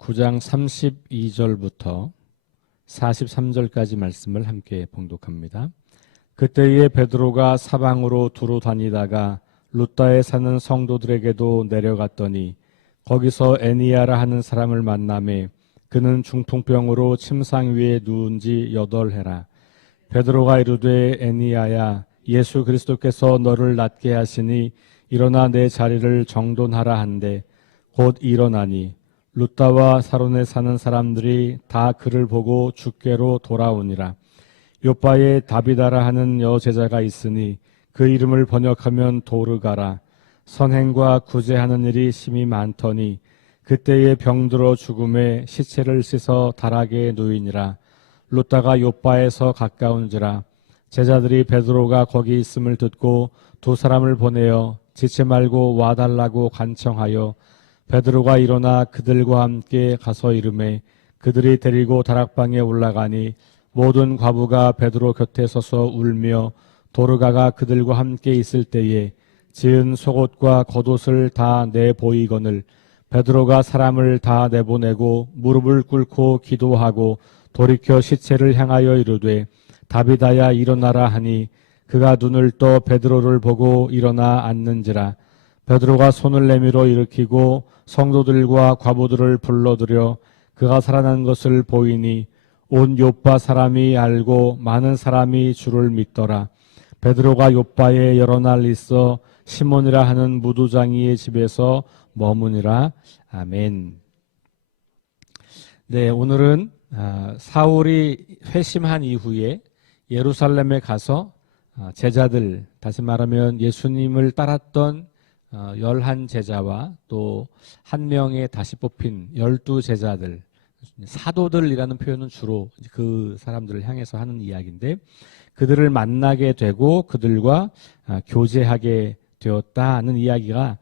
9장 32절부터 43절까지 말씀을 함께 봉독합니다. 그때에 베드로가 사방으로 두루 다니다가 룻다에 사는 성도들에게도 내려갔더니 거기서 애니야라 하는 사람을 만나매 그는 중풍병으로 침상 위에 누운 지 8해라. 베드로가 이르되 애니야야 예수 그리스도께서 너를 낫게 하시니 일어나 내 자리를 정돈하라 한데 곧 일어나니 룻다와 사론에 사는 사람들이 다 그를 보고 주께로 돌아오니라. 요빠에 다비다라 하는 여제자가 있으니 그 이름을 번역하면 도르가라. 선행과 구제하는 일이 심히 많더니 그때에 병들어 죽음에 시체를 씻어 다락에 누이니라. 룻다가 요빠에서 가까운지라. 제자들이 베드로가 거기 있음을 듣고 두 사람을 보내어 지체 말고 와달라고 간청하여 베드로가 일어나 그들과 함께 가서 이르매 그들이 데리고 다락방에 올라가니 모든 과부가 베드로 곁에 서서 울며 도르가가 그들과 함께 있을 때에 지은 속옷과 겉옷을 다 내보이거늘 베드로가 사람을 다 내보내고 무릎을 꿇고 기도하고 돌이켜 시체를 향하여 이르되 다비다야 일어나라 하니 그가 눈을 떠 베드로를 보고 일어나 앉는지라. 베드로가 손을 내밀어 일으키고 성도들과 과부들을 불러들여 그가 살아난 것을 보이니 온 요빠 사람이 알고 많은 사람이 주를 믿더라. 베드로가 요빠에 여러 날 있어 시몬이라 하는 무두장이의 집에서 머무니라. 아멘. 네, 오늘은 사울이 회심한 이후에 예루살렘에 가서 제자들, 다시 말하면 예수님을 따랐던 11제자와 또 한 명의 다시 뽑힌 12제자들, 사도들이라는 표현은 주로 그 사람들을 향해서 하는 이야기인데 그들을 만나게 되고 그들과 교제하게 되었다는 이야기가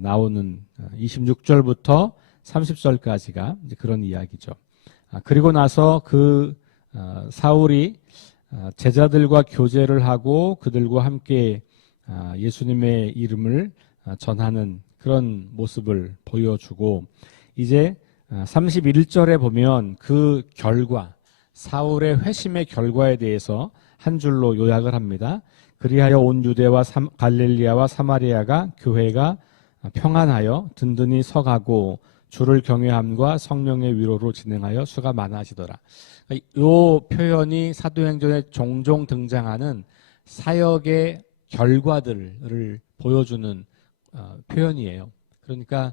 나오는 26절부터 30절까지가 그런 이야기죠. 그리고 나서 그 사울이 제자들과 교제를 하고 그들과 함께 예수님의 이름을 전하는 그런 모습을 보여주고 이제 31절에 보면 그 결과, 사울의 회심의 결과에 대해서 한 줄로 요약을 합니다. 그리하여 온 유대와 갈릴리아와 사마리아가 교회가 평안하여 든든히 서가고 주를 경외함과 성령의 위로로 진행하여 수가 많아지더라. 이 표현이 사도행전에 종종 등장하는 사역의 결과들을 보여주는 표현이에요. 그러니까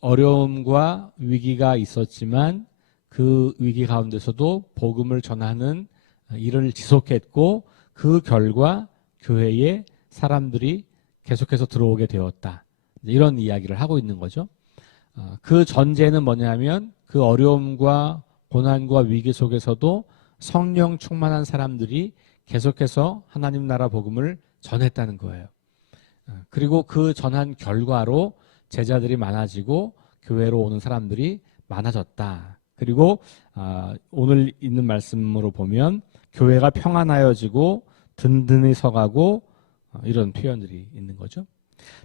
어려움과 위기가 있었지만 그 위기 가운데서도 복음을 전하는 일을 지속했고 그 결과 교회에 사람들이 계속해서 들어오게 되었다. 이런 이야기를 하고 있는 거죠. 그 전제는 뭐냐면 그 어려움과 고난과 위기 속에서도 성령 충만한 사람들이 계속해서 하나님 나라 복음을 전했다는 거예요. 그리고 그 전한 결과로 제자들이 많아지고 교회로 오는 사람들이 많아졌다. 그리고 오늘 있는 말씀으로 보면 교회가 평안하여지고 든든히 서가고 이런 표현들이 있는 거죠.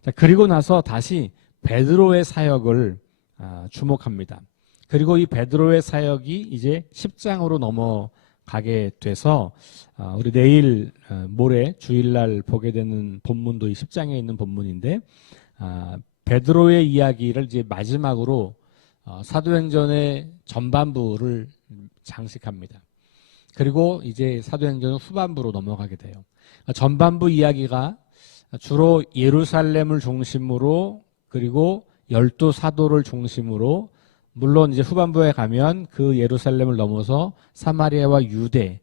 자, 그리고 나서 다시 베드로의 사역을 주목합니다. 그리고 이 베드로의 사역이 이제 10장으로 넘어가게 돼서 우리 내일 모레 주일날 보게 되는 본문도 이 10장에 있는 본문인데 베드로의 이야기를 이제 마지막으로 사도행전의 전반부를 장식합니다. 그리고 이제 사도행전 후반부로 넘어가게 돼요. 전반부 이야기가 주로 예루살렘을 중심으로 그리고 12사도를 중심으로 물론 이제 후반부에 가면 그 예루살렘을 넘어서 사마리아와 유대라고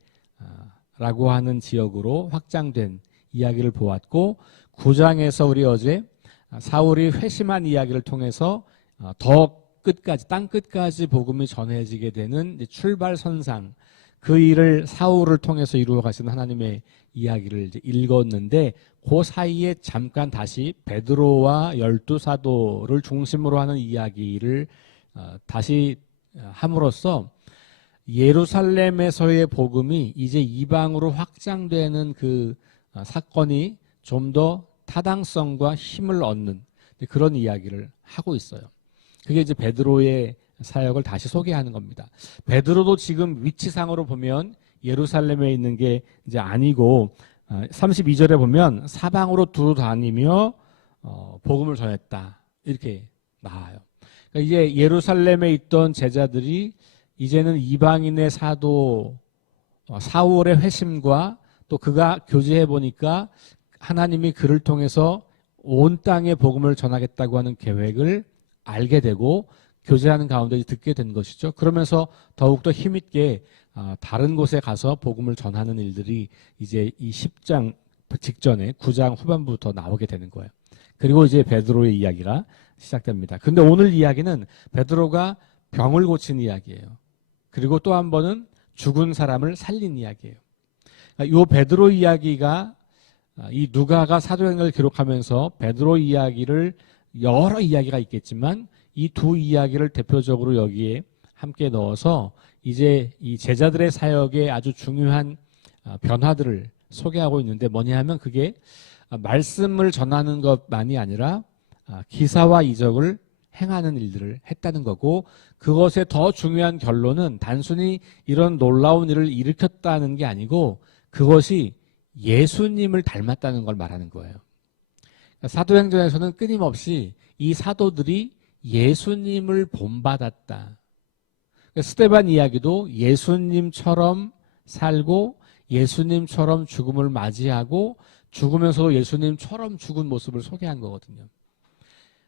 하는 지역으로 확장된 이야기를 보았고 9장에서 우리 어제 사울이 회심한 이야기를 통해서 더 끝까지 땅 끝까지 복음이 전해지게 되는 출발선상 그 일을 사울을 통해서 이루어 가시는 하나님의 이야기를 이제 읽었는데 그 사이에 잠깐 다시 베드로와 12사도를 중심으로 하는 이야기를 다시 함으로써 예루살렘에서의 복음이 이제 이방으로 확장되는 그 사건이 좀 더 타당성과 힘을 얻는 그런 이야기를 하고 있어요. 그게 이제 베드로의 사역을 다시 소개하는 겁니다. 베드로도 지금 위치상으로 보면 예루살렘에 있는 게 이제 아니고 32절에 보면 사방으로 두루 다니며 복음을 전했다. 이렇게 나와요. 그러니까 이제 예루살렘에 있던 제자들이 이제는 이방인의 사도 사울의 회심과 또 그가 교제해 보니까 하나님이 그를 통해서 온 땅에 복음을 전하겠다고 하는 계획을 알게 되고 교제하는 가운데 듣게 된 것이죠. 그러면서 더욱더 힘있게 다른 곳에 가서 복음을 전하는 일들이 이제 이 10장 직전에 9장 후반부터 나오게 되는 거예요. 그리고 이제 베드로의 이야기가 시작됩니다. 근데 오늘 이야기는 베드로가 병을 고친 이야기예요. 그리고 또 한 번은 죽은 사람을 살린 이야기예요. 이 베드로 이야기가 이 누가가 사도행전을 기록하면서 베드로 이야기를 여러 이야기가 있겠지만 이 두 이야기를 대표적으로 여기에 함께 넣어서 이제 이 제자들의 사역에 아주 중요한 변화들을 소개하고 있는데 뭐냐 하면 그게 말씀을 전하는 것만이 아니라 기사와 이적을 행하는 일들을 했다는 거고 그것의 더 중요한 결론은 단순히 이런 놀라운 일을 일으켰다는 게 아니고 그것이 예수님을 닮았다는 걸 말하는 거예요. 사도행전에서는 끊임없이 이 사도들이 예수님을 본받았다. 스데반 이야기도 예수님처럼 살고 예수님처럼 죽음을 맞이하고 죽으면서도 예수님처럼 죽은 모습을 소개한 거거든요.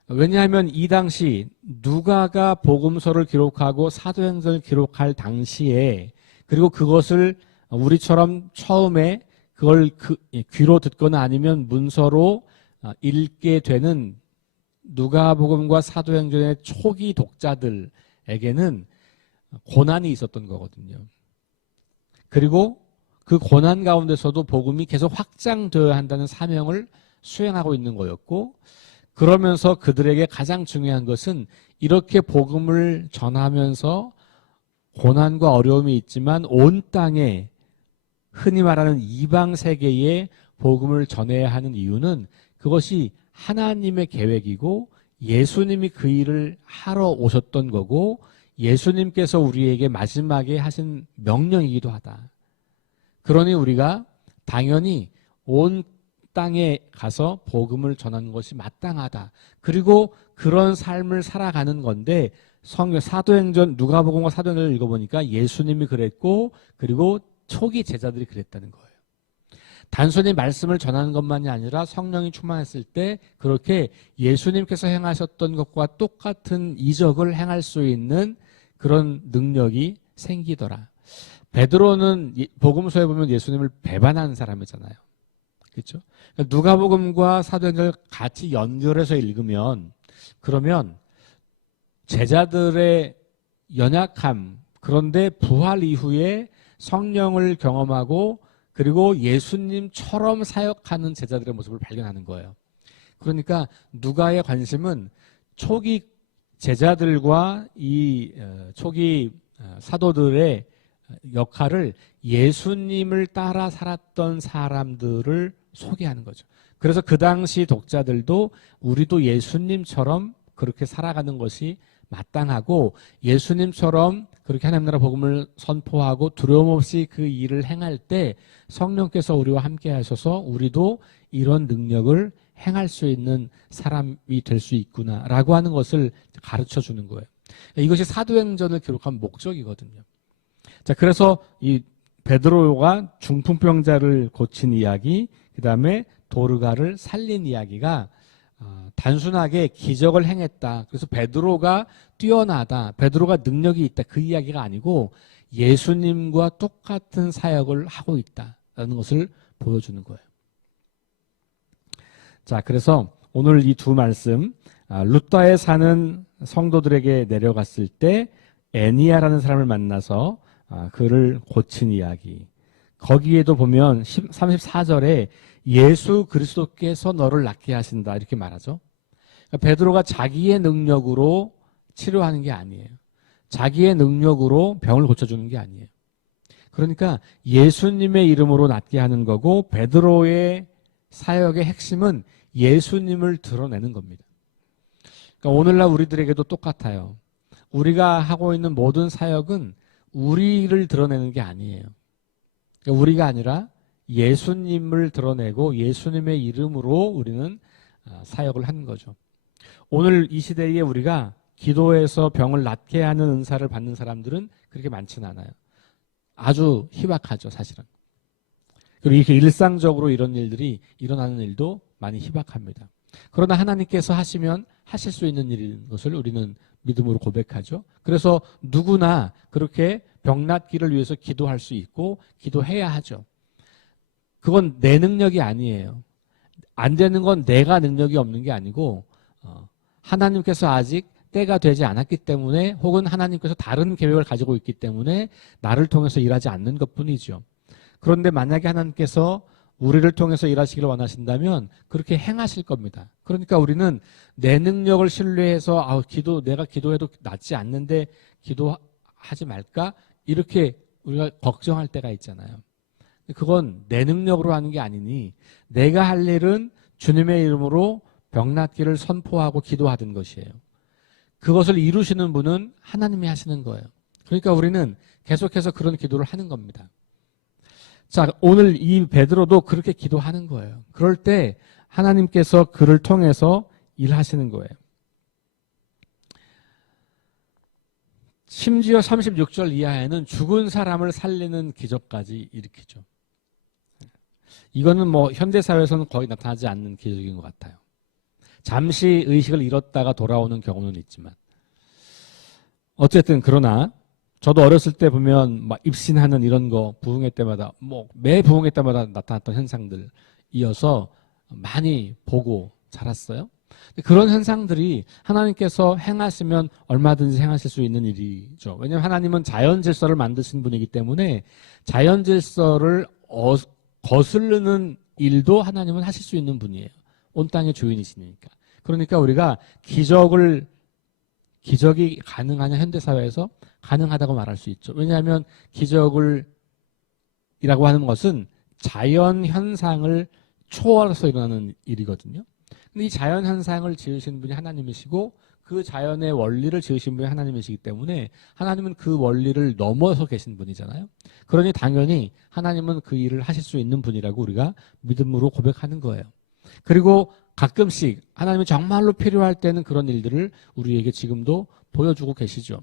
왜냐하면 이 당시 누가가 복음서를 기록하고 사도행전을 기록할 당시에 그리고 그것을 우리처럼 처음에 그걸 귀로 듣거나 아니면 문서로 읽게 되는 누가복음과 사도행전의 초기 독자들에게는 고난이 있었던 거거든요. 그리고 그 고난 가운데서도 복음이 계속 확장되어야 한다는 사명을 수행하고 있는 거였고 그러면서 그들에게 가장 중요한 것은 이렇게 복음을 전하면서 고난과 어려움이 있지만 온 땅에 흔히 말하는 이방 세계에 복음을 전해야 하는 이유는 그것이 하나님의 계획이고 예수님이 그 일을 하러 오셨던 거고 예수님께서 우리에게 마지막에 하신 명령이기도 하다. 그러니 우리가 당연히 온 땅에 가서 복음을 전하는 것이 마땅하다. 그리고 그런 삶을 살아가는 건데 사도행전 누가복음과 사도행전을 읽어보니까 예수님이 그랬고 그리고 초기 제자들이 그랬다는 거예요. 단순히 말씀을 전하는 것만이 아니라 성령이 충만했을 때 그렇게 예수님께서 행하셨던 것과 똑같은 이적을 행할 수 있는 그런 능력이 생기더라. 베드로는 복음서에 보면 예수님을 배반하는 사람이잖아요. 그렇죠? 누가복음과 사도행전을 같이 연결해서 읽으면 그러면 제자들의 연약함 그런데 부활 이후에 성령을 경험하고 그리고 예수님처럼 사역하는 제자들의 모습을 발견하는 거예요. 그러니까 누가의 관심은 초기 제자들과 이 초기 사도들의 역할을 예수님을 따라 살았던 사람들을 소개하는 거죠. 그래서 그 당시 독자들도 우리도 예수님처럼 그렇게 살아가는 것이 마땅하고 예수님처럼 그렇게 하나님 나라 복음을 선포하고 두려움 없이 그 일을 행할 때 성령께서 우리와 함께 하셔서 우리도 이런 능력을 행할 수 있는 사람이 될 수 있구나라고 하는 것을 가르쳐 주는 거예요. 이것이 사도행전을 기록한 목적이거든요. 자, 그래서 이 베드로가 중풍병자를 고친 이야기, 그 다음에 도르가를 살린 이야기가 단순하게 기적을 행했다. 그래서 베드로가 뛰어나다. 베드로가 능력이 있다. 그 이야기가 아니고 예수님과 똑같은 사역을 하고 있다라는 것을 보여주는 거예요. 자, 그래서 오늘 이 두 말씀, 루다에 사는 성도들에게 내려갔을 때 애니아라는 사람을 만나서 그를 고친 이야기. 거기에도 보면 34절에 예수 그리스도께서 너를 낫게 하신다 이렇게 말하죠. 그러니까 베드로가 자기의 능력으로 치료하는 게 아니에요. 자기의 능력으로 병을 고쳐주는 게 아니에요. 그러니까 예수님의 이름으로 낫게 하는 거고 베드로의 사역의 핵심은 예수님을 드러내는 겁니다. 그러니까 오늘날 우리들에게도 똑같아요. 우리가 하고 있는 모든 사역은 우리를 드러내는 게 아니에요. 그러니까 우리가 아니라 예수님을 드러내고 예수님의 이름으로 우리는 사역을 하는 거죠. 오늘 이 시대에 우리가 기도해서 병을 낫게 하는 은사를 받는 사람들은 그렇게 많지는 않아요. 아주 희박하죠, 사실은. 그리고 이렇게 일상적으로 이런 일들이 일어나는 일도 많이 희박합니다. 그러나 하나님께서 하시면 하실 수 있는 일인 것을 우리는 믿음으로 고백하죠. 그래서 누구나 그렇게 병 낫기를 위해서 기도할 수 있고 기도해야 하죠. 그건 내 능력이 아니에요. 안 되는 건 내가 능력이 없는 게 아니고 하나님께서 아직 때가 되지 않았기 때문에 혹은 하나님께서 다른 계획을 가지고 있기 때문에 나를 통해서 일하지 않는 것뿐이죠. 그런데 만약에 하나님께서 우리를 통해서 일하시기를 원하신다면 그렇게 행하실 겁니다. 그러니까 우리는 내 능력을 신뢰해서 내가 기도해도 낫지 않는데 기도하지 말까? 이렇게 우리가 걱정할 때가 있잖아요. 그건 내 능력으로 하는 게 아니니 내가 할 일은 주님의 이름으로 병 낫기를 선포하고 기도하던 것이에요. 그것을 이루시는 분은 하나님이 하시는 거예요. 그러니까 우리는 계속해서 그런 기도를 하는 겁니다. 자, 오늘 이 베드로도 그렇게 기도하는 거예요. 그럴 때 하나님께서 그를 통해서 일하시는 거예요. 심지어 36절 이하에는 죽은 사람을 살리는 기적까지 일으키죠. 이거는 현대사회에서는 거의 나타나지 않는 기적인 것 같아요. 잠시 의식을 잃었다가 돌아오는 경우는 있지만 어쨌든 그러나 저도 어렸을 때 보면 막 입신하는 이런 거 부흥회 때마다 매 부흥회 때마다 나타났던 현상들이어서 많이 보고 자랐어요. 그런 현상들이 하나님께서 행하시면 얼마든지 행하실 수 있는 일이죠. 왜냐하면 하나님은 자연 질서를 만드신 분이기 때문에 자연 질서를 거스르는 일도 하나님은 하실 수 있는 분이에요. 온 땅의 주인이시니까. 그러니까 우리가 기적이 가능하냐 현대사회에서 가능하다고 말할 수 있죠. 왜냐하면 기적이라고 하는 것은 자연 현상을 초월해서 일어나는 일이거든요. 근데 이 자연 현상을 지으신 분이 하나님이시고 그 자연의 원리를 지으신 분이 하나님이시기 때문에 하나님은 그 원리를 넘어서 계신 분이잖아요. 그러니 당연히 하나님은 그 일을 하실 수 있는 분이라고 우리가 믿음으로 고백하는 거예요. 그리고 가끔씩 하나님이 정말로 필요할 때는 그런 일들을 우리에게 지금도 보여주고 계시죠.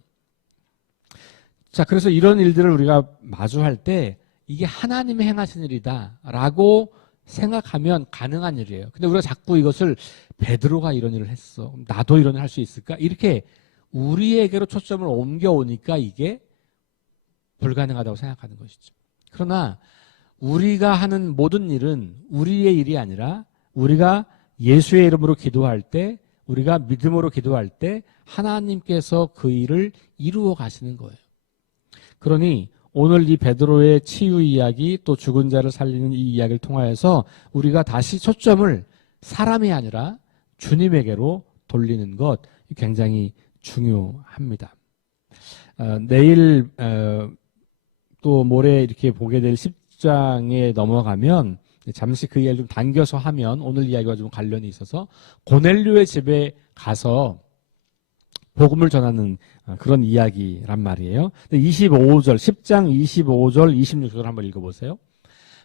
자, 그래서 이런 일들을 우리가 마주할 때 이게 하나님이 행하신 일이다라고 생각하면 가능한 일이에요. 근데 우리가 자꾸 이것을 베드로가 이런 일을 했어. 나도 이런 일을 할 수 있을까? 이렇게 우리에게로 초점을 옮겨오니까 이게 불가능하다고 생각하는 것이죠. 그러나 우리가 하는 모든 일은 우리의 일이 아니라 우리가 예수의 이름으로 기도할 때, 우리가 믿음으로 기도할 때 하나님께서 그 일을 이루어 가시는 거예요. 그러니 오늘 이 베드로의 치유 이야기 또 죽은 자를 살리는 이 이야기를 통하여서 우리가 다시 초점을 사람이 아니라 주님에게로 돌리는 것 굉장히 중요합니다. 내일 또 모레 이렇게 보게 될 10장에 넘어가면 잠시 그 이야기를 좀 당겨서 하면 오늘 이야기와 좀 관련이 있어서 고넬료의 집에 가서 복음을 전하는 그런 이야기란 말이에요. 25절, 10장 25절, 26절 한번 읽어보세요.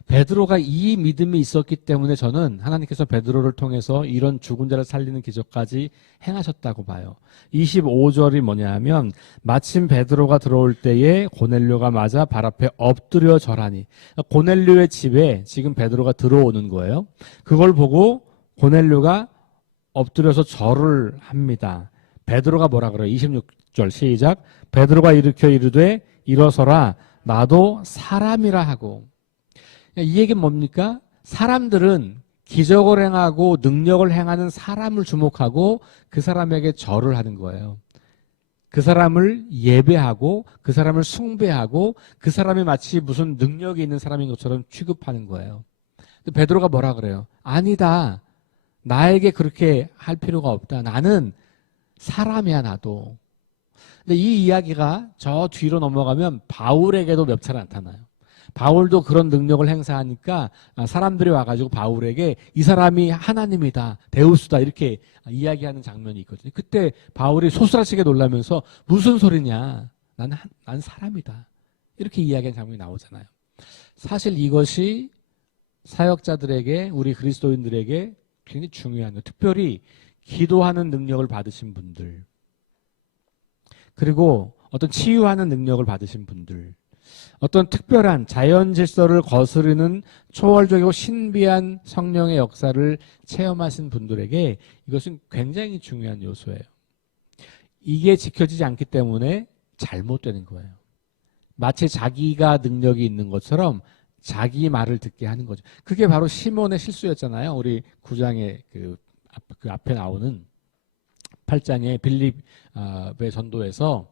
베드로가 이 믿음이 있었기 때문에 저는 하나님께서 베드로를 통해서 이런 죽은 자를 살리는 기적까지 행하셨다고 봐요. 25절이 뭐냐 하면 마침 베드로가 들어올 때에 고넬료가 맞아 발 앞에 엎드려 절하니, 고넬료의 집에 지금 베드로가 들어오는 거예요. 그걸 보고 고넬료가 엎드려서 절을 합니다. 베드로가 뭐라 그래요? 26절 시작. 베드로가 일으켜 이르되 일어서라, 나도 사람이라 하고. 이 얘기는 뭡니까? 사람들은 기적을 행하고 능력을 행하는 사람을 주목하고 그 사람에게 절을 하는 거예요. 그 사람을 예배하고 그 사람을 숭배하고 그 사람이 마치 무슨 능력이 있는 사람인 것처럼 취급하는 거예요. 근데 베드로가 뭐라 그래요? 아니다. 나에게 그렇게 할 필요가 없다. 나는 사람이야, 나도. 근데 이 이야기가 저 뒤로 넘어가면 바울에게도 몇 차례 나타나요. 바울도 그런 능력을 행사하니까 사람들이 와가지고 바울에게 이 사람이 하나님이다, 데우스다 이렇게 이야기하는 장면이 있거든요. 그때 바울이 소스라치게 놀라면서 무슨 소리냐, 난 사람이다 이렇게 이야기하는 장면이 나오잖아요. 사실 이것이 사역자들에게, 우리 그리스도인들에게 굉장히 중요한 거예요. 특별히 기도하는 능력을 받으신 분들, 그리고 어떤 치유하는 능력을 받으신 분들, 어떤 특별한 자연 질서를 거스르는 초월적이고 신비한 성령의 역사를 체험하신 분들에게 이것은 굉장히 중요한 요소예요. 이게 지켜지지 않기 때문에 잘못되는 거예요. 마치 자기가 능력이 있는 것처럼 자기 말을 듣게 하는 거죠. 그게 바로 시몬의 실수였잖아요. 우리 9장에 그 앞에 나오는 8장의 빌립의 전도에서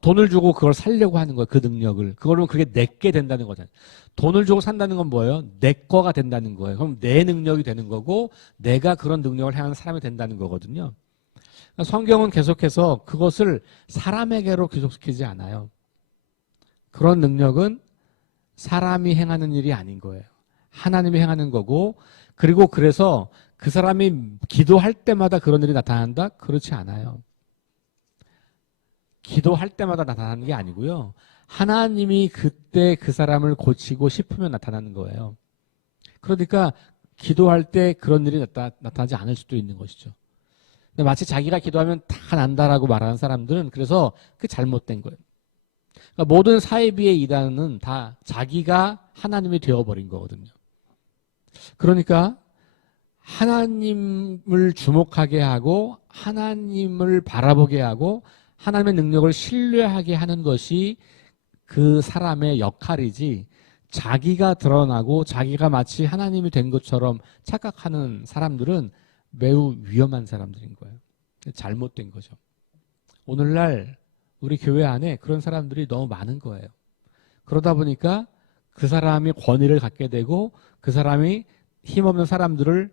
돈을 주고 그걸 살려고 하는 거예요. 그 능력을. 그걸로 그게 내게 된다는 거잖아요. 돈을 주고 산다는 건 뭐예요? 내 거가 된다는 거예요. 그럼 내 능력이 되는 거고 내가 그런 능력을 행하는 사람이 된다는 거거든요. 성경은 계속해서 그것을 사람에게로 귀속시키지 않아요. 그런 능력은 사람이 행하는 일이 아닌 거예요. 하나님이 행하는 거고, 그리고 그래서 그 사람이 기도할 때마다 그런 일이 나타난다? 그렇지 않아요. 기도할 때마다 나타나는 게 아니고요. 하나님이 그때 그 사람을 고치고 싶으면 나타나는 거예요. 그러니까 기도할 때 그런 일이 나타나지 않을 수도 있는 것이죠. 근데 마치 자기가 기도하면 다 난다라고 말하는 사람들은 그래서 그게 잘못된 거예요. 그러니까 모든 사이비의 이단은 다 자기가 하나님이 되어버린 거거든요. 그러니까 하나님을 주목하게 하고 하나님을 바라보게 하고 하나님의 능력을 신뢰하게 하는 것이 그 사람의 역할이지, 자기가 드러나고 자기가 마치 하나님이 된 것처럼 착각하는 사람들은 매우 위험한 사람들인 거예요. 잘못된 거죠. 오늘날 우리 교회 안에 그런 사람들이 너무 많은 거예요. 그러다 보니까 그 사람이 권위를 갖게 되고 그 사람이 힘없는 사람들을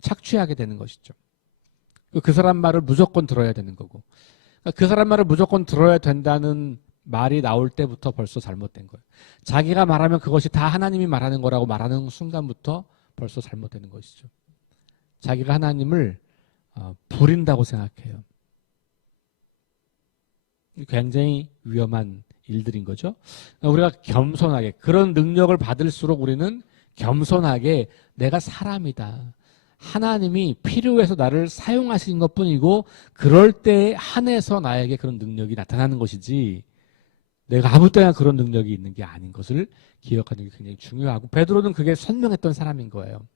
착취하게 되는 것이죠. 그 사람 말을 무조건 들어야 되는 거고, 그 사람 말을 무조건 들어야 된다는 말이 나올 때부터 벌써 잘못된 거예요. 자기가 말하면 그것이 다 하나님이 말하는 거라고 말하는 순간부터 벌써 잘못되는 것이죠. 자기가 하나님을 부린다고 생각해요. 굉장히 위험한 일들인 거죠. 우리가 겸손하게, 그런 능력을 받을수록 우리는 겸손하게 내가 사람이다, 하나님이 필요해서 나를 사용하신 것뿐이고 그럴 때 한해서 나에게 그런 능력이 나타나는 것이지 내가 아무 때나 그런 능력이 있는 게 아닌 것을 기억하는 게 굉장히 중요하고, 베드로는 그게 선명했던 사람인 거예요.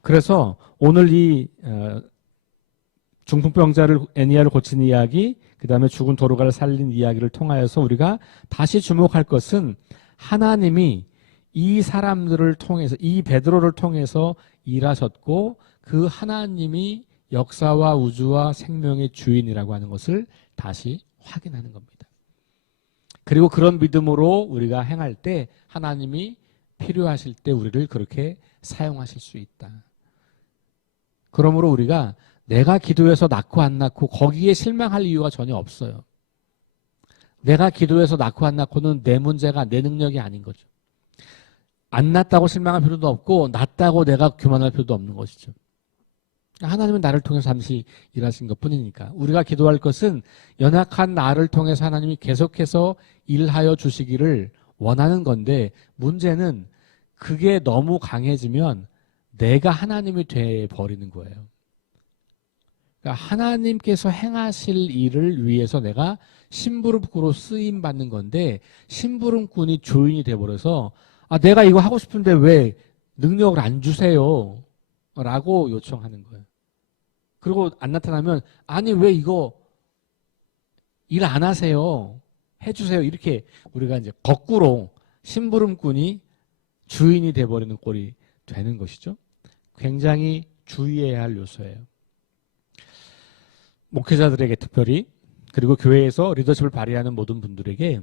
그래서 오늘 이 중풍병자를, 애니야를 고친 이야기, 그 다음에 죽은 도르가를 살린 이야기를 통하여서 우리가 다시 주목할 것은 하나님이 이 사람들을 통해서, 이 베드로를 통해서 일하셨고 그 하나님이 역사와 우주와 생명의 주인이라고 하는 것을 다시 확인하는 겁니다. 그리고 그런 믿음으로 우리가 행할 때 하나님이 필요하실 때 우리를 그렇게 사용하실 수 있다. 그러므로 우리가 내가 기도해서 낳고 안 낳고 거기에 실망할 이유가 전혀 없어요. 내가 기도해서 낳고 안 낳고는 내 문제가, 내 능력이 아닌 거죠. 안 낳았다고 실망할 필요도 없고 낳았다고 내가 교만할 필요도 없는 것이죠. 하나님은 나를 통해서 잠시 일하신 것뿐이니까. 우리가 기도할 것은 연약한 나를 통해서 하나님이 계속해서 일하여 주시기를 원하는 건데, 문제는 그게 너무 강해지면 내가 하나님이 돼 버리는 거예요. 그러니까 하나님께서 행하실 일을 위해서 내가 심부름꾼으로 쓰임 받는 건데, 심부름꾼이 주인이 돼 버려서 내가 이거 하고 싶은데 왜 능력을 안 주세요? 라고 요청하는 거예요. 그리고 안 나타나면 아니 왜 이거 일 안 하세요? 해주세요. 이렇게 우리가 이제 거꾸로 심부름꾼이 주인이 돼버리는 꼴이 되는 것이죠. 굉장히 주의해야 할 요소예요. 목회자들에게 특별히, 그리고 교회에서 리더십을 발휘하는 모든 분들에게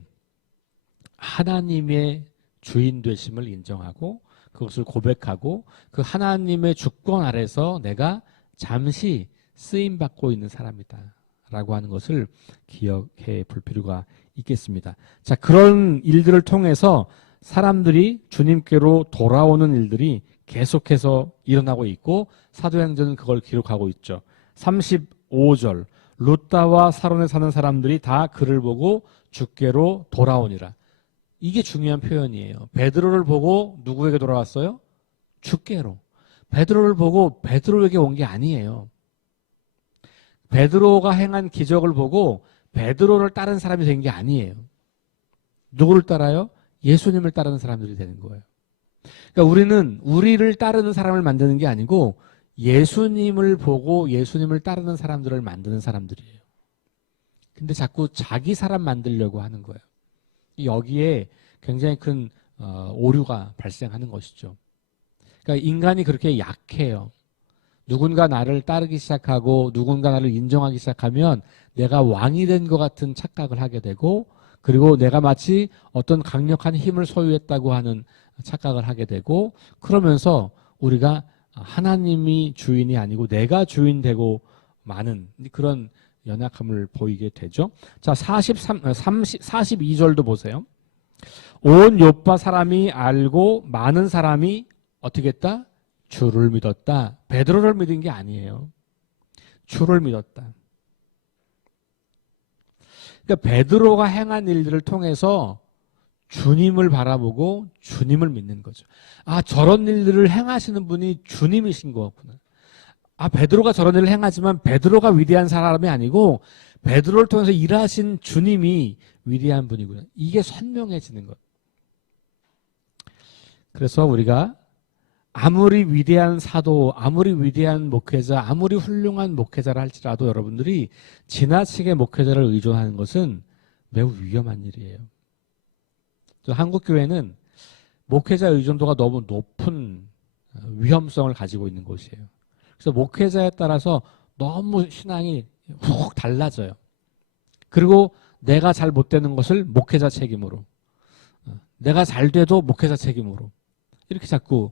하나님의 주인 되심을 인정하고 그것을 고백하고 그 하나님의 주권 아래서 내가 잠시 쓰임받고 있는 사람이다 라고 하는 것을 기억해 볼 필요가 있겠습니다. 자, 그런 일들을 통해서 사람들이 주님께로 돌아오는 일들이 계속해서 일어나고 있고 사도행전은 그걸 기록하고 있죠. 35절 룻다와 사론에 사는 사람들이 다 그를 보고 주께로 돌아오니라. 이게 중요한 표현이에요. 베드로를 보고 누구에게 돌아왔어요? 주께로. 베드로를 보고 베드로에게 온 게 아니에요. 베드로가 행한 기적을 보고 베드로를 따른 사람이 된 게 아니에요. 누구를 따라요? 예수님을 따르는 사람들이 되는 거예요. 그러니까 우리는 우리를 따르는 사람을 만드는 게 아니고 예수님을 보고 예수님을 따르는 사람들을 만드는 사람들이에요. 근데 자꾸 자기 사람 만들려고 하는 거예요. 여기에 굉장히 큰 오류가 발생하는 것이죠. 그러니까 인간이 그렇게 약해요. 누군가 나를 따르기 시작하고 누군가 나를 인정하기 시작하면 내가 왕이 된 것 같은 착각을 하게 되고 그리고 내가 마치 어떤 강력한 힘을 소유했다고 하는 착각을 하게 되고 그러면서 우리가 하나님이 주인이 아니고 내가 주인 되고 마는 그런 연약함을 보이게 되죠. 자, 42절도 보세요. 온 요파 사람이 알고 많은 사람이 어떻게 했다? 주를 믿었다. 베드로를 믿은 게 아니에요. 주를 믿었다. 그러니까 베드로가 행한 일들을 통해서 주님을 바라보고 주님을 믿는 거죠. 아, 저런 일들을 행하시는 분이 주님이신 거구나. 아, 베드로가 저런 일을 행하지만 베드로가 위대한 사람이 아니고 베드로를 통해서 일하신 주님이 위대한 분이구나. 이게 선명해지는 것. 그래서 우리가 아무리 위대한 사도, 아무리 위대한 목회자, 아무리 훌륭한 목회자를 할지라도 여러분들이 지나치게 목회자를 의존하는 것은 매우 위험한 일이에요. 한국 교회는 목회자 의존도가 너무 높은 위험성을 가지고 있는 곳이에요. 그래서 목회자에 따라서 너무 신앙이 훅 달라져요. 그리고 내가 잘 못 되는 것을 목회자 책임으로, 내가 잘 돼도 목회자 책임으로 이렇게 자꾸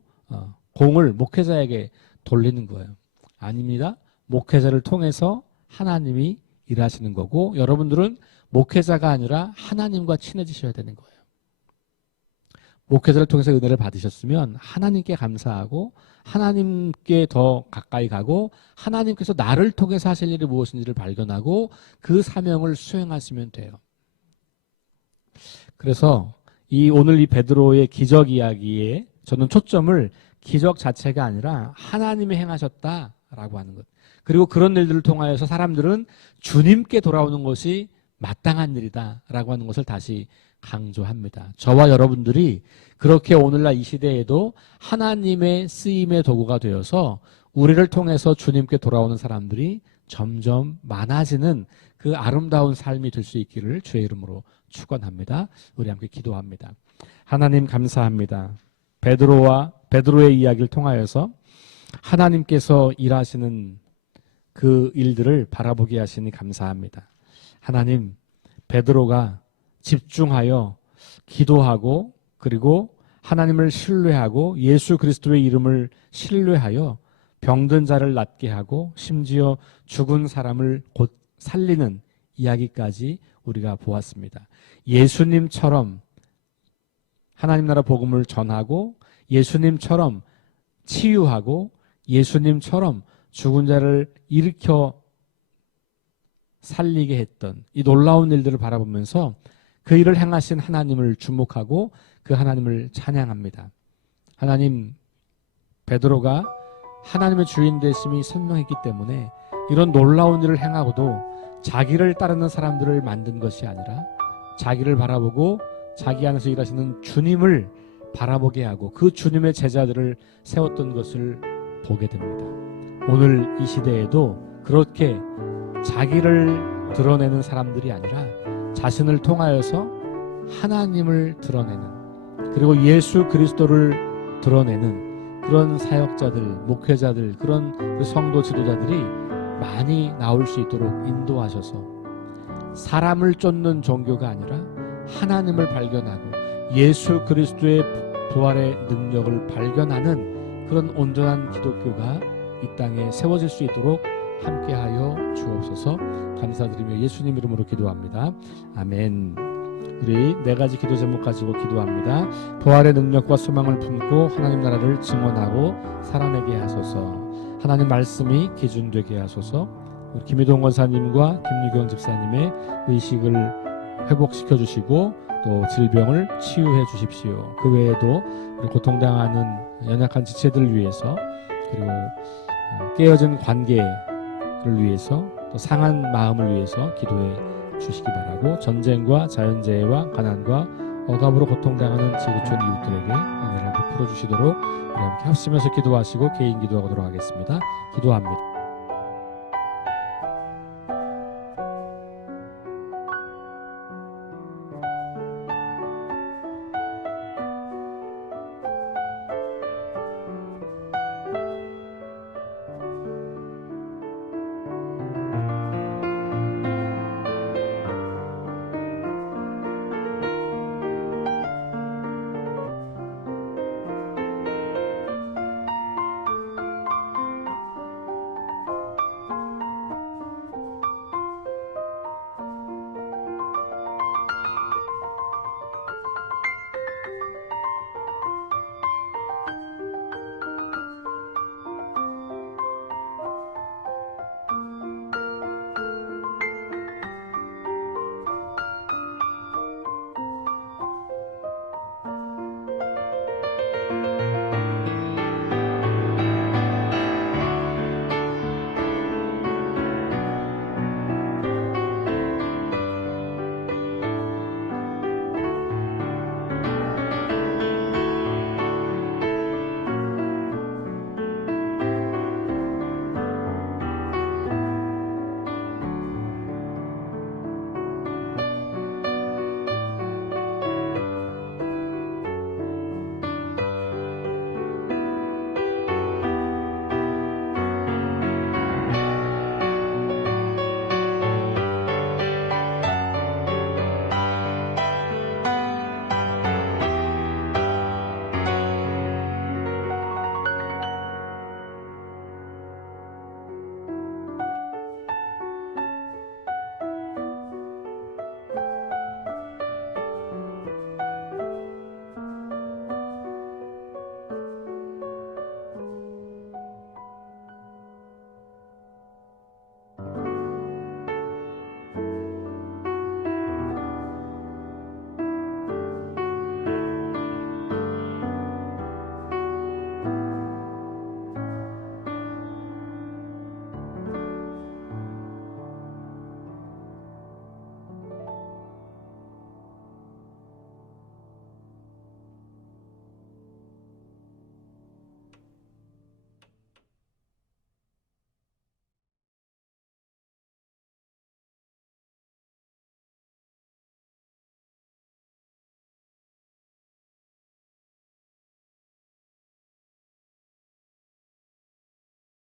공을 목회자에게 돌리는 거예요. 아닙니다. 목회자를 통해서 하나님이 일하시는 거고 여러분들은 목회자가 아니라 하나님과 친해지셔야 되는 거예요. 목회자를 통해서 은혜를 받으셨으면 하나님께 감사하고 하나님께 더 가까이 가고 하나님께서 나를 통해서 하실 일이 무엇인지를 발견하고 그 사명을 수행하시면 돼요. 그래서 오늘 이 베드로의 기적 이야기에 저는 초점을 기적 자체가 아니라 하나님이 행하셨다라고 하는 것. 그리고 그런 일들을 통하여서 사람들은 주님께 돌아오는 것이 마땅한 일이다라고 하는 것을 다시 강조합니다. 저와 여러분들이 그렇게 오늘날 이 시대에도 하나님의 쓰임의 도구가 되어서 우리를 통해서 주님께 돌아오는 사람들이 점점 많아지는 그 아름다운 삶이 될 수 있기를 주의 이름으로 축원합니다. 우리 함께 기도합니다. 하나님 감사합니다. 베드로의 이야기를 통하여서 하나님께서 일하시는 그 일들을 바라보게 하시니 감사합니다. 하나님, 베드로가 집중하여 기도하고 그리고 하나님을 신뢰하고 예수 그리스도의 이름을 신뢰하여 병든 자를 낫게 하고 심지어 죽은 사람을 곧 살리는 이야기까지 우리가 보았습니다. 예수님처럼 하나님 나라 복음을 전하고 예수님처럼 치유하고 예수님처럼 죽은 자를 일으켜 살리게 했던 이 놀라운 일들을 바라보면서 그 일을 행하신 하나님을 주목하고 그 하나님을 찬양합니다. 하나님, 베드로가 하나님의 주인 되심이 선명했기 때문에 이런 놀라운 일을 행하고도 자기를 따르는 사람들을 만든 것이 아니라 자기를 바라보고 자기 안에서 일하시는 주님을 바라보게 하고 그 주님의 제자들을 세웠던 것을 보게 됩니다. 오늘 이 시대에도 그렇게 자기를 드러내는 사람들이 아니라 자신을 통하여서 하나님을 드러내는 그리고 예수 그리스도를 드러내는 그런 사역자들, 목회자들, 그런 성도 지도자들이 많이 나올 수 있도록 인도하셔서 사람을 쫓는 종교가 아니라 하나님을 발견하고 예수 그리스도의 부활의 능력을 발견하는 그런 온전한 기독교가 이 땅에 세워질 수 있도록 함께하여 주옵소서. 감사드리며 예수님 이름으로 기도합니다. 아멘. 우리 네 가지 기도 제목 가지고 기도합니다. 부활의 능력과 소망을 품고 하나님 나라를 증언하고 살아내게 하소서. 하나님 말씀이 기준 되게 하소서. 우리 김희동 권사님과 김유경 집사님의 의식을 회복시켜 주시고 또 질병을 치유해 주십시오. 그 외에도 우리 고통당하는 연약한 지체들을 위해서, 그리고 깨어진 관계를 위해서, 또 상한 마음을 위해서 기도해 주시기 바라고, 전쟁과 자연재해와 가난과 억압으로 고통당하는 지구촌 이웃들에게 은혜를 베풀어 주시도록 우리 함께 합심해서 기도하시고 개인 기도하도록 하겠습니다. 기도합니다.